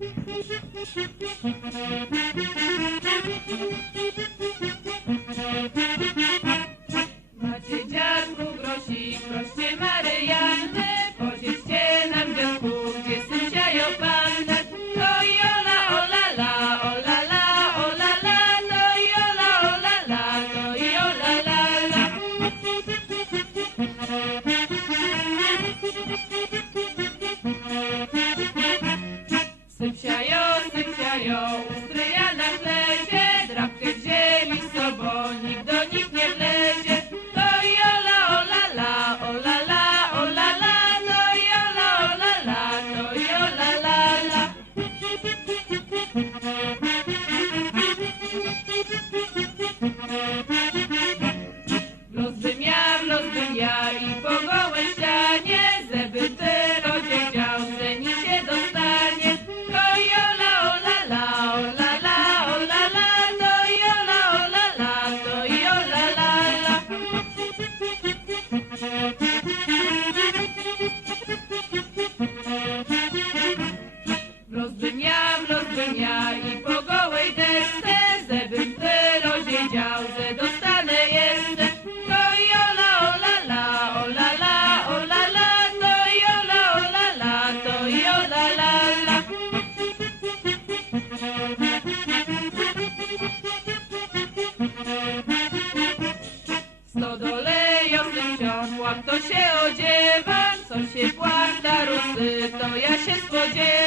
Música psiają, sny psiają, stryja na chlezie, drapkę wzięli z sobą, nikt do nich nie wlezie. To i ola, ola, la, ola, la, ola, la, to i ola, ola, la, to i ola, la, la. Los bym ja, los bym ja i powołem los dnia i po gołej desce, zebym tylo siedział, ze dostanę jeszcze. To i ola, la, ola, la, ola, la, to i ola, la, to jola, la, la. Stodole josy wsiądła, kto się odziewa, co się płata rusy, to ja się spodziewam.